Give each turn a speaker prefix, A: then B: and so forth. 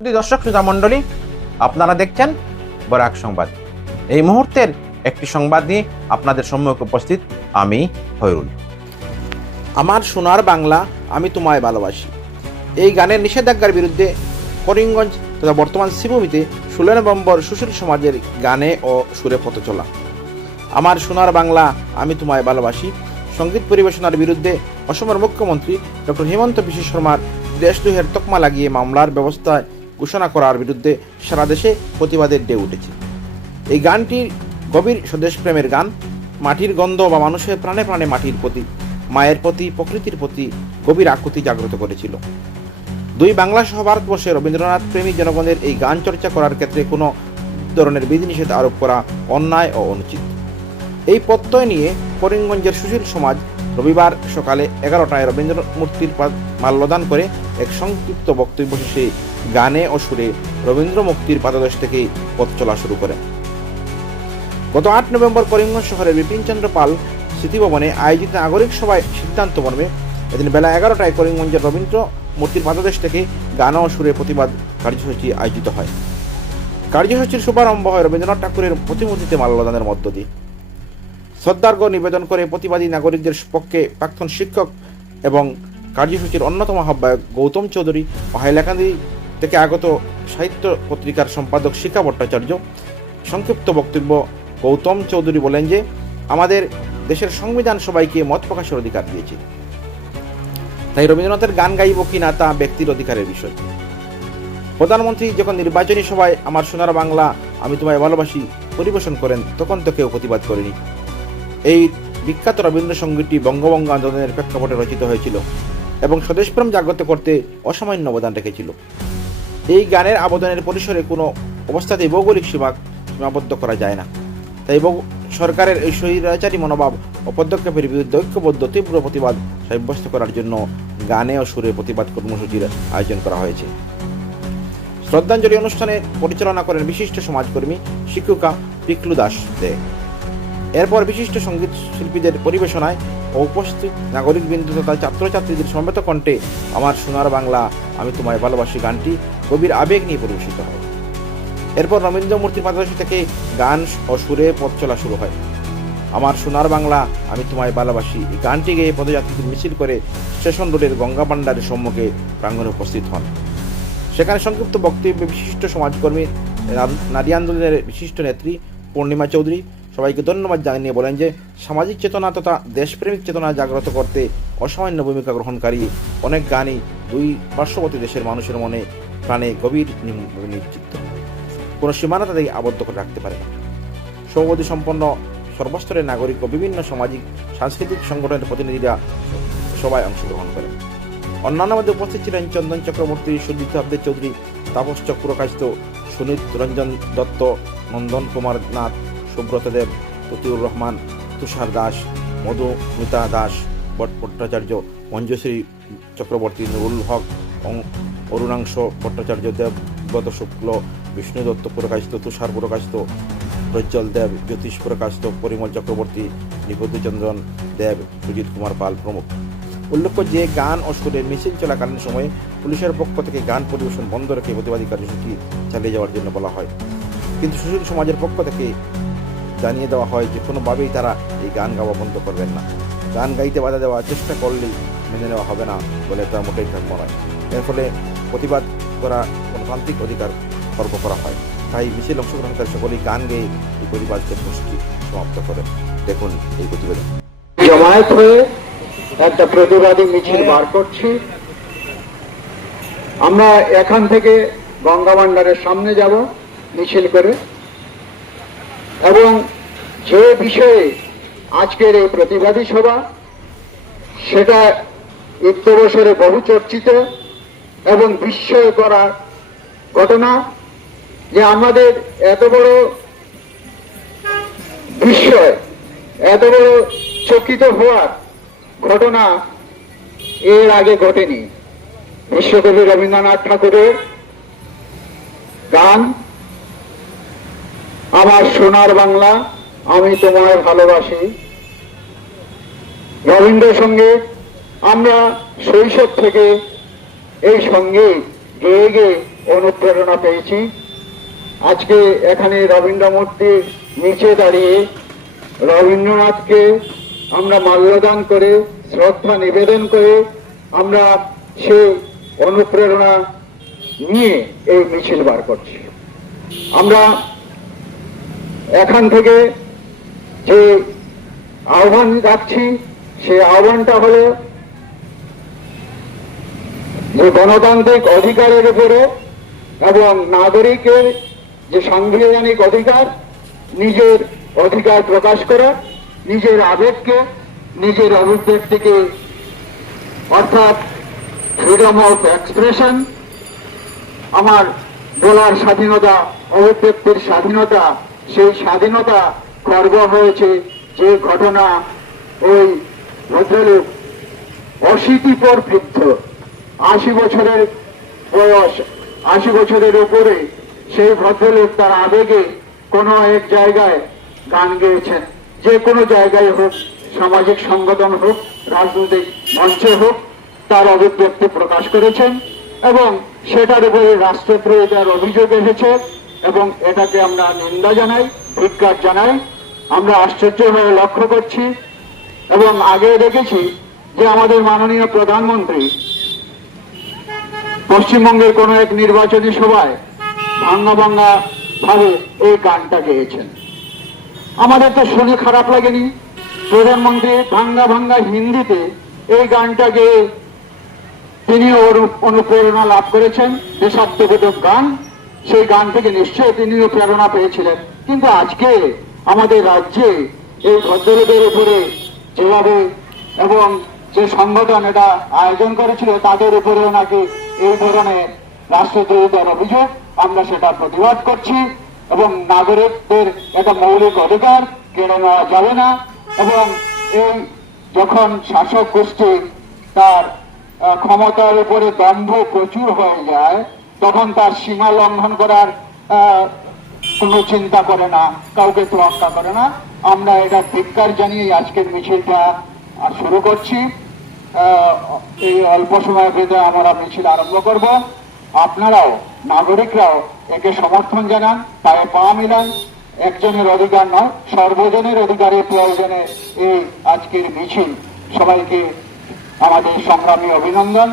A: দর্শক শ্রোতা মণ্ডলী, আপনারা দেখছেন বরাক সংবাদ। এই মুহূর্তের একটি সংবাদ নিয়ে আপনাদের সম্মুখে উপস্থিত আমি হয়রুল আমার সোনার বাংলা আমি তোমায় ভালোবাসি। এই গানের নিষেধাজ্ঞার বিরুদ্ধে করিমগঞ্জ তথা বর্তমান শিবভূমিতে ষোলো নভেম্বর সুশীল সমাজের গানে ও সুরে পথ চলা। আমার সোনার বাংলা আমি তোমায় ভালোবাসি। সংগীত পরিবেশনার বিরুদ্ধে অসমের মুখ্যমন্ত্রী ডক্টর হেমন্ত বিশ্ব শর্মার দেশদ্রোহের তকমা লাগিয়ে মামলার ব্যবস্থায় ঘোষণা করার বিরুদ্ধে সারা দেশে প্রতিবাদের ঢেউ উঠেছে। এই গানটি গভীর স্বদেশপ্রেমের গান, মাটির গন্ধ বা মানুষের প্রাণে প্রাণে মাটির প্রতি, মায়ের প্রতি, প্রকৃতির প্রতি গভীর আকুতি জাগ্রত করেছিল। দুই বাংলা সহ ভারতবর্ষে রবীন্দ্রনাথ প্রেমী জনগণের এই গান চর্চা করার ক্ষেত্রে কোনো ধরনের বিধিনিষেধ আরোপ করা অন্যায় ও অনুচিত। এই প্রত্যয় নিয়ে করিমগঞ্জের সুশীল সমাজ রবিবার সকালে এগারোটায় রবীন্দ্র মূর্তির মাল্যদান করে এক সংক্ষিপ্ত বক্তব্য শেষে গানে ও সুরে রবীন্দ্র মুক্তির পাদদেশ থেকে পথ চলা শুরু করে। গত আট নভেম্বর করিমগঞ্জ শহরের বিপিনচন্দ্র পাল স্মৃতিভবনে আয়োজিত নাগরিক সভায় সিদ্ধান্ত মর্মে এদিন বেলা এগারোটায় করিমগঞ্জের রবীন্দ্র মূর্তির পাদদেশ থেকে গান ও সুরে প্রতিবাদ কার্যসূচি আয়োজিত হয়। কার্যসূচির শুভারম্ভ হয় রবীন্দ্রনাথ ঠাকুরের প্রতিমূর্তিতে মাল্যদানের মধ্য দিয়ে। শ্রদ্ধার্ঘ নিবেদন করে প্রতিবাদী নাগরিকদের পক্ষে প্রাক্তন শিক্ষক এবং কার্যসূচির অন্যতম আহ্বায়ক গৌতম চৌধুরী ও হাইলাকান্দি থেকে আগত সাহিত্য পত্রিকার সম্পাদক শিখা ভট্টাচার্য। সংক্ষিপ্ত বক্তব্য, গৌতম চৌধুরী বলেন যে, আমাদের দেশের সংবিধান সবাইকে মত প্রকাশের অধিকার দিয়েছে। তাই রবীন্দ্রনাথের গান গাইব কিনা তা ব্যক্তির অধিকারের বিষয়। প্রধানমন্ত্রী যখন নির্বাচনী সভায় আমার সোনার বাংলা, আমি তোমায় ভালোবাসি, পরিবেশন করেন, তখন তো কেউ প্রতিবাদ করেনি। এই বিখ্যাত রবীন্দ্রসঙ্গীতটি বঙ্গবঙ্গ আন্দোলনের প্রেক্ষাপটে রচিত হয়েছিল। এবং স্বদেশপ্রেম জাগ্রত করতে অসামান্য অবদান রেখেছিল। এই গানের আবেদনের পরিসরে কোনো অবস্থাতেই ভৌগোলিক সীমা সীমাবদ্ধ করা যায় না। তাই সরকারের এই স্বৈরাচারী মনোভাব ও পদক্ষেপের বিরুদ্ধে ঐক্যবদ্ধ তীব্র প্রতিবাদ সাব্যস্ত করার জন্য গানে ও সুরে প্রতিবাদ কর্মসূচির আয়োজন করা হয়েছে। শ্রদ্ধাঞ্জলি অনুষ্ঠানে পরিচালনা করেন বিশিষ্ট সমাজকর্মী শিক্ষিকা পিকলু দাস দে। এরপর বিশিষ্ট সংগীত শিল্পীদের পরিবেশনায় উপস্থিত নাগরিক নাগরিকবৃন্দ তথা ছাত্রছাত্রীদের সমবেত কণ্ঠে আমার সোনার বাংলা, আমি তোমায় ভালোবাসি গানটি কবির আবেগ নিয়ে পরিবেশিত হয়। এরপর রবীন্দ্র মূর্তির পাদদেশ থেকে গান ও সুরে পথ চলা শুরু হয়। আমার সোনার বাংলা, আমি তোমায় ভালোবাসি, এই গানটি গেয়ে পদযাত্রীদের মিছিল করে স্টেশন রোডের গঙ্গা ভাণ্ডারের সম্মুখে প্রাঙ্গণে উপস্থিত হন। সেখানে সংক্ষিপ্ত বক্তব্যে বিশিষ্ট সমাজকর্মী, নারী আন্দোলনের বিশিষ্ট নেত্রী, পূর্ণিমা চৌধুরী সবাইকে ধন্যবাদ জানিয়ে বলেন যে সামাজিক চেতনা তথা দেশপ্রেমিক চেতনা জাগ্রত করতে অসামান্য ভূমিকা গ্রহণকারী অনেক গানই দুই পার্শ্ববর্তী দেশের মানুষের মনে প্রাণে গভীর নিশ্চিত। কোনো সীমানা তাদের আবদ্ধ করে রাখতে পারে না। সৌবধি সম্পন্ন সর্বস্তরের নাগরিক ও বিভিন্ন সামাজিক, সাংস্কৃতিক সংগঠনের প্রতিনিধিরা সবাই অংশগ্রহণ করেন। অন্যান্য মধ্যে উপস্থিত ছিলেন চন্দন চক্রবর্তী, সুজিত আব্দের চৌধুরী, তাপস চক্রকাস্ত সুনীত রঞ্জন দত্ত, নন্দন কুমার নাথ সুব্রত দেব ততিউর রহমান, তুষার দাস মধুমিতা দাস ভট্ট ভট্টাচার্য, মঞ্জুশ্রী চক্রবর্তী, নুরুল হক অরুণাংশ ভট্টাচার্য দেবব্রত শুক্ল, বিষ্ণু দত্ত পুরকাশিত, তুষার পুরকাশিত, প্রজ্জ্বল দেব, জ্যোতিষ পুরকাশিত, পরিমল চক্রবর্তী নিপতিচন্দ্রন দেব সুজিত কুমার পাল প্রমুখ। উল্লেখ্য যে গান ও সুরে মিছিল চলাকালীন সময়ে পুলিশের পক্ষ থেকে গান পরিবেশন বন্ধ রেখে প্রতিবাদী কার্যসূচি চালিয়ে যাওয়ার জন্য বলা হয়। কিন্তু সুশীল সমাজের পক্ষ থেকে জানিয়ে দেওয়া হয় যে কোনোভাবেই তারা এই গান গাওয়া বন্ধ করবেন না। গান গাইতে বাধা দেওয়ার চেষ্টা করলেই মেনে নেওয়া হবে না বলে তা মোটেই কাম্য নয় এর ফলে প্রতিবাদ করা গণতান্ত্রিক অধিকার খর্ব করা হয়। তাই মিছিল অংশগ্রহণকারী সকলেই গান গেয়ে এই প্রতিবাদ কর্মসূচি সমাপ্ত করে দেখুন এই প্রতিবেদন।
B: জমায়েত হয়ে একটা প্রতিবাদী মিছিল বার করছি। আমরা এখান থেকে গঙ্গা ভান্ডারের সামনে যাব মিছিল করে। এবং যে বিষয়ে আজকের এই প্রতিবাদী সভা, সেটা বছরে বহু চর্চিত এবং বিস্ময় করা ঘটনা যে আমাদের এত বড় বিস্ময়, এত বড় চকিত হওয়ার ঘটনা এর আগে ঘটেনি। বিশ্বকবি রবীন্দ্রনাথ ঠাকুরের গান, আমার সোনার বাংলা আমি তোমায় ভালোবাসি। রবীন্দ্রসঙ্গীত আমরা শৈশব থেকে এই সঙ্গে গেয়ে গেয়ে অনুপ্রেরণা পেয়েছি। আজকে এখানে রবীন্দ্র মূর্তির নিচে দাঁড়িয়ে রবীন্দ্রনাথকে আমরা মাল্যদান করে, শ্রদ্ধা নিবেদন করে আমরা সেই অনুপ্রেরণা নিয়ে এই মিছিল বার করছি। আমরা এখান থেকে যে আহ্বান রাখছি সেই আহ্বানটা হলো যে গণতান্ত্রিক অধিকারের উপরে এবং নাগরিকের যে সাংবিধানিক অধিকার, নিজের অধিকার প্রকাশ করা, নিজের আবেগকে, নিজের অভিব্যক্তিকে, অর্থাৎ ফ্রিডম অফ এক্সপ্রেশন আমার বলার স্বাধীনতা, অভিব্যক্তির স্বাধীনতা, সেই স্বাধীনতা খর্ব হয়েছে যে ঘটনা ওই ভদ্রলোক অশীতিপর বৃদ্ধ আশি বছরের বয়স, আশি বছরের উপরে সেই ভদ্রলোক তার আবেগে কোনো এক জায়গায় গান গেয়েছেন। যে কোনো জায়গায় হোক, সামাজিক সংগঠন হোক, রাজনৈতিক মঞ্চে হোক, তার অভিব্যক্তি প্রকাশ করেছেন এবং সেটার উপরে রাষ্ট্রপ্রয়োগের অভিযোগ এসেছে এবং এটাকে আমরা নিন্দা জানাই, ধিক্কার জানাই। আমরা আশ্চর্য হয়ে লক্ষ্য করছি এবং আগে দেখেছি যে আমাদের মাননীয় প্রধানমন্ত্রী পশ্চিমবঙ্গের কোন এক নির্বাচনী সভায় ভাঙ্গা ভাঙ্গা ভাবে এই গানটা গেয়েছেন। আমাদের তো শুনে খারাপ লাগেনি। প্রধানমন্ত্রী ভাঙ্গা ভাঙ্গা হিন্দিতে এই গানটা গেয়ে তিনি অনু- অনুপ্রেরণা লাভ করেছেন। দেশাত্মবোধক গান। সেই গান থেকে নিশ্চয়ই তিনিও প্রেরণা পেয়েছিলেন। কিন্তু আজকে আমাদের রাজ্যে এই ভদ্রলোকের উপরে যেভাবে এবং যে সংগঠন এটা আয়োজন করেছিল, তাদের উপরেও নাকি এই ধরনের রাষ্ট্রদ্রোহিতার অভিযোগ। আমরা সেটা প্রতিবাদ করছি এবং নাগরিকদের একটা মৌলিক অধিকার কেড়ে নেওয়া যাবে না এবং এই যখন শাসক গোষ্ঠী তার ক্ষমতার উপরে দম্ভ প্রচুর হয়ে যায়, তখন তার সীমা লঙ্ঘন করার কোনো চিন্তা করে না, কাউকে তোয়াক্কা করে না। আমরা এটা ধিক্কার জানিয়ে আজকের মিছিলটা শুরু করছি। এই অল্প সময়ের ভেতরে আমরা মিছিল আরম্ভ করব। আপনারাও, নাগরিকরাও একে সমর্থন জানান, পায়ে পা মিলান। একজনের অধিকার নয়, সর্বজনের অধিকারের প্রয়োজনে এই আজকের মিছিল। সবাইকে আমাদের সংগ্রামী অভিনন্দন।